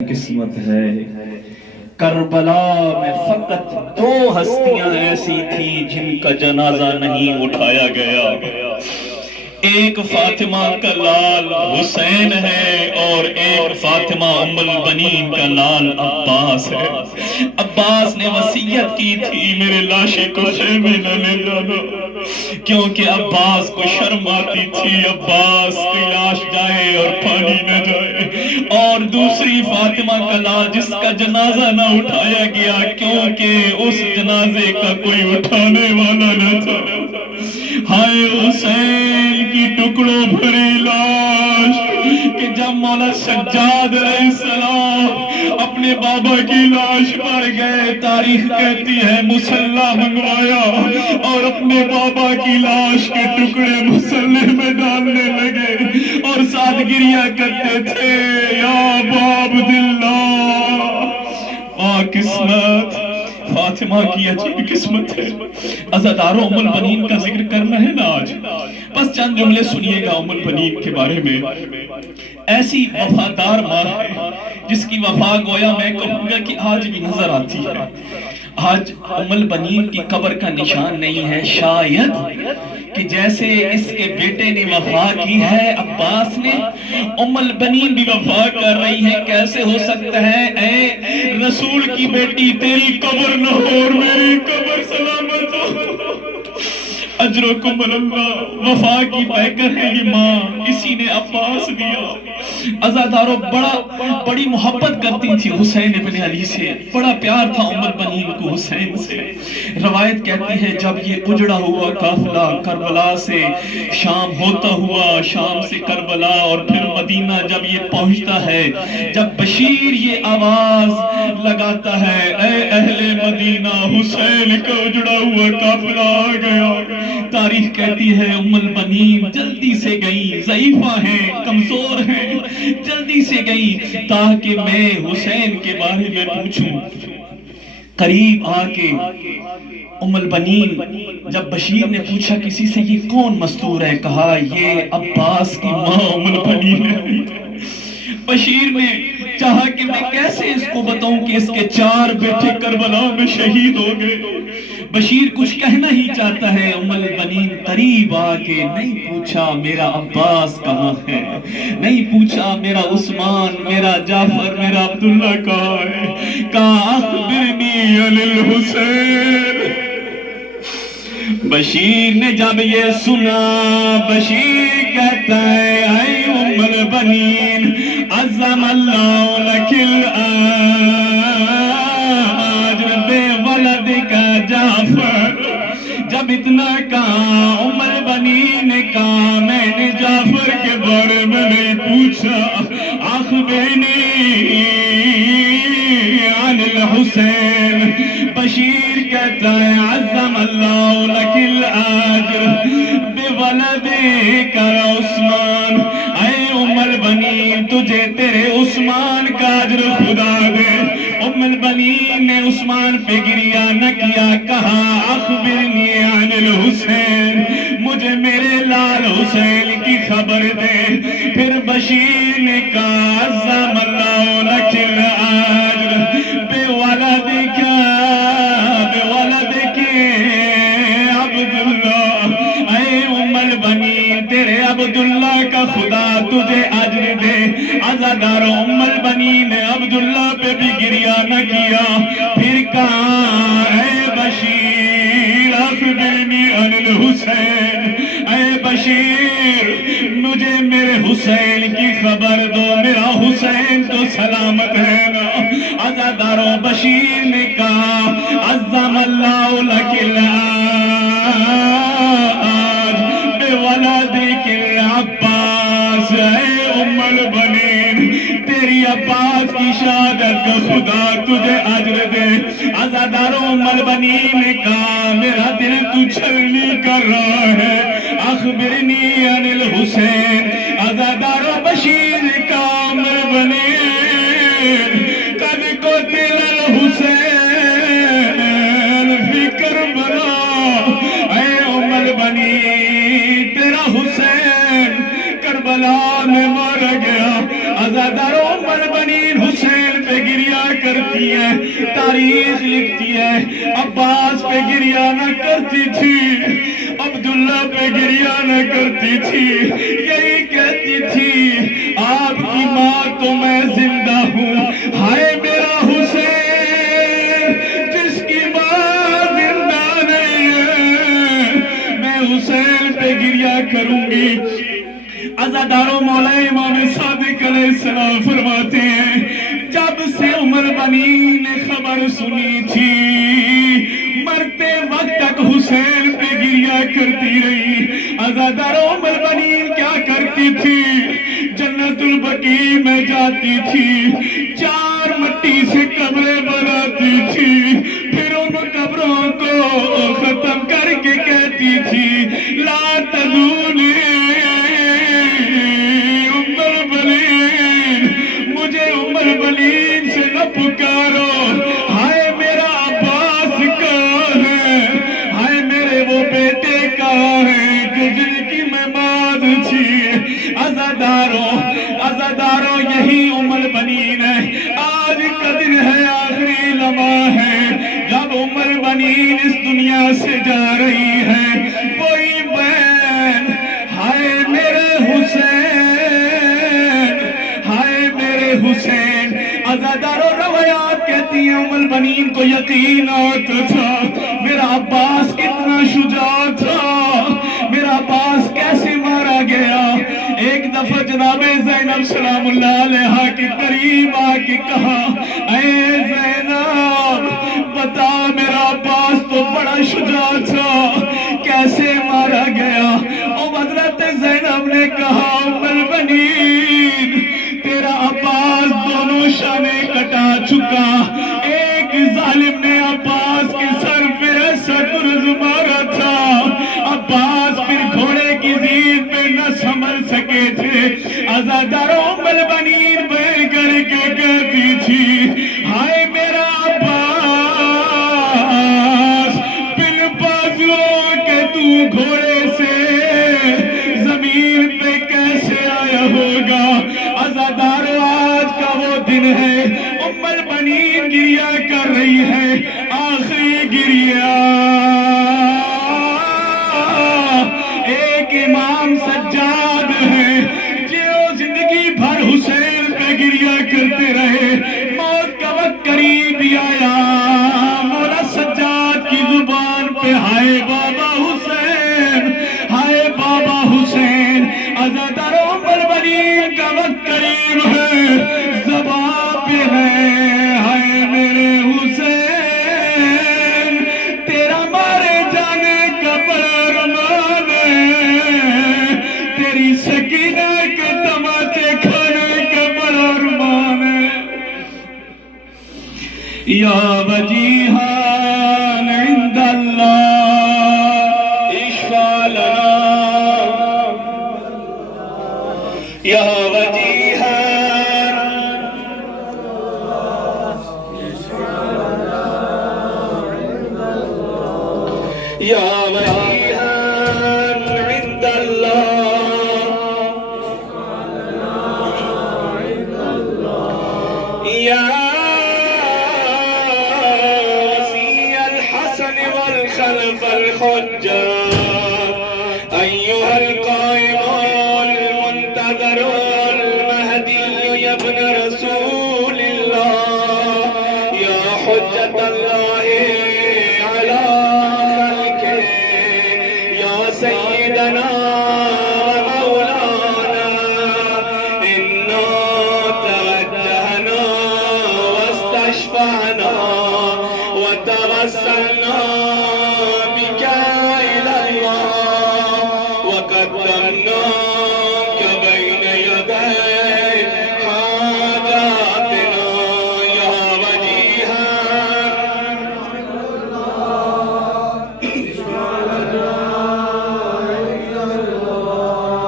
قسمت ہے کربلا میں فقط دو ہستیاں ایسی تھیں جن کا جنازہ نہیں اٹھایا گیا، ایک فاطمہ کا لال حسین ہے اور ایک فاطمہ ام البنین کا لال عباس ہے۔ عباس نے وصیت کی تھی میرے لاشے کو خیمے نہ لے جانا، کیونکہ عباس کو شرم آتی تھی عباس کی لاش جائے اور پانی نہ جائے، اور دوسری فاطمہ کا لال جس کا جنازہ نہ اٹھایا گیا کیونکہ اس جنازے کا کوئی اٹھانے والا نہ تھا۔ ہائے حسین کی ٹکڑوں بھری لاش کہ جب مولا سجاد علیہ السلام اپنے بابا کی لاش پر گئے، تاریخ کہتی ہے مسلح منگوایا اور اپنے بابا کی لاش کے ٹکڑے مسلح میں ڈالنے لگے اور ساتھ گریہ کرتے تھے یا باب دلہ قسمت فاطمہ کی عجیب قسمت ہے۔ عزاداروں ام البنین کا ذکر کرنا ہے نا آج، بس چند جملے سنیے گا ام البنین کے بارے میں۔ ایسی وفادار ماں ہے جس کی وفا گویا میں کہوں گا کہ آج بھی نظر آتی ہے۔ آج ام البنین کی قبر کا نشان نہیں ہے، شاید کہ جیسے اس کے بیٹے نے وفا کی ہے عباس نے، ام البنین بھی وفا کر رہی ہے۔ کیسے ہو سکتا ہے اے رسول کی بیٹی تیری قبر نہ ہو اور میری قبر سلامت ہو؟ اجرکم اللہ، وفا کی پیکر ہے یہ ماں، اسی نے عباس دیا۔ عزاداروں بڑی محبت کرتی تھی حسین ابن علی سے، بڑا پیار تھا ام البنین کو حسین سے۔ روایت کہتی ہے جب یہ اجڑا ہوا قافلہ کربلا سے شام ہوتا ہوا، شام سے کربلا اور پھر مدینہ جب یہ پہنچتا ہے، جب بشیر یہ آواز لگاتا ہے اے اہل مدینہ حسین کا اجڑا ہوا قافلہ آ گیا، تاریخ کہتی ہے ام البنین جلدی سے گئی، ضعیفہ ہیں کمزور ہیں، جلدی سے گئی تاکہ میں حسین کے بارے میں پوچھوں۔ قریب آ کے ام البنین جب بشیر نے پوچھا کسی سے یہ کون مستور ہے، کہا یہ عباس کی ماں ام البنین ہے۔ بشیر نے چاہا کہ میں کیسے اس کو بتاؤں کہ اس کے 4 بیٹے کربلا میں شہید ہو گئے۔ بشیر کچھ کہنا ہی چاہتا ہے، ام البنین قریب آ کے نہیں پوچھا میرا عباس کہاں ہے، نہیں پوچھا میرا عثمان، میرا جعفر، میرا عبداللہ کہاں ہے، کہا اخبرنی عن الحسین۔ بشیر نے جب یہ سنا، بشیر کہتا ہے اے ام البنین عظم اللہ لک الاجر بے ولدک جعفر۔ جب اتنا کہا ام البنین نے کہا میں نے جعفر کے بارے میں نہیں پوچھا، اخبرنی عن الحسین۔ بشیر کہتا ہے عظم اللہ لک الاجر بولدک عثمان۔ اے ام البنین تجھے تیرے عثمان کا اجر خدا دے۔ ام البنین نے عثمان پہ گریہ نہ کیا، کہا اخبرنی عن الحسین، مجھے میرے لال حسین کی خبر دے۔ پھر بشیر نے کہا عظم اللہ لک الاجر بولدک عبداللہ۔ اے ام البنین تیرے عبداللہ کا خدا تجھے اجر دے۔ عزاداروں ام البنین نے عبداللہ پہ بھی گریہ نہ کیا، پھر کہا اے بشیر اخبرنی عن الحسین، اے بشیر مجھے میرے حسین کی خبر دو، میرا حسین تو سلامت ہے نا۔ عزاداروں بشیر نے کہا عظم اللہ لک الاجر بولدک العباس۔ اے ام البنین تیری عباس کی شہادت کا خدا تجھے اجر دے۔ عزاداروں ام البنین نے کہا میرا دل تو چھلنی کر رہا ہے، اخبرنی عن الحسین۔ عزاداروں بشیر نے کہا ام البنین قد قتل الحسین فی کربلا۔ اے ام البنین تیرا حسین کربلا میں مر گیا۔ عزاداروں ام البنین حسین کرتی ہے، تاریخ لکھتی ہے عباس پہ گریہ نہ کرتی تھی، عبداللہ پہ گریہ نہ کرتی تھی، یہی کہتی تھی آپ کی ماں تو میں زندہ ہوں، ہائے میرا حسین جس کی ماں زندہ نہیں ہے، میں حسین پہ گریہ کروں گی۔ عزاداروں مولا امام صادق علیہ السلام فرماتے ہیں جب سے عمر بنی نے خبر سنی تھی مرتے وقت تک حسین پہ گریہ کرتی رہی۔ عزاداروں عمر بنی کیا کرتی تھی؟ جنت البقیع میں جاتی تھی، 4 مٹی سے قبریں بناتی تھی، پھر ان قبروں کو ختم کر کے کہتی تھی لا تدونی مجھے عمر بلین سے نہ پکارو، ہائے میرا عباس کہاں ہے، ہائے میرے وہ بیٹے کہاں ہیں کہ جن کی میں ماں تھی۔ عزاداروں یہی عمر بلین ہے، آج کا دن ہے، آخری لمحہ ہے جب عمر بلین اس دنیا سے جا رہی ہے، کوئی بہن ہائے میرے حسین۔ عزاداروں روایات کہتی ہیں عمر بنین کو یقین آتا تھا میرا عباس کتنا شجاع تھا، میرا عباس کیسے مارا گیا۔ ایک دفعہ جناب زینب سلام اللہ علیہا کے قریب آ کے کہا اے زینب بتا میرا عباس تو بڑا شجاع تھا، کیسے مارا گیا؟ اور حضرت زینب نے کہا عمر بنین تیرا عباس دونوں شانے کٹا چکا، ایک ظالم نے عباس کے سر پہ ایسا گرز مارا تھا، عباس پھر گھوڑے کی زیر پہ نہ سنبھل سکے تھے۔ عزاداروں عمر بنین بیل کر کے کہتی تھی ہائے میرا عباس بن بازو کہ تو گھوڑے سے زمین پہ کیسے آیا ہوگا۔ عزاداروں آج کا وہ دن ہے، عمر بنین گریہ کر رہی ہے، آخری گریہ۔ ایک امام سجاد ہے جو زندگی بھر حسین پہ گریہ کرتے رہے، موت کا وقت قریب ہی آیا، مولا سجاد کی زبان پہ ہائے بابا حسین، ہائے بابا حسین۔ عزاداروں عمر بنین کا وقت قریب ہے، زبان پہ ہے ہائے میرے حسین، تیرا مارے جانے کا بڑا ارمان ہے، تیری سکینہ کے تماچے کھانے کا بڑا ارمان ہے۔ یا وجیہان عند اللہ اشفع لنا، یا وجیہان یا وجیہان عند اللہ، یا وسیع الحسن والخلف الحجة أيها القائم المنتظر المهدي يا ابن رسول الله، يا حجة الله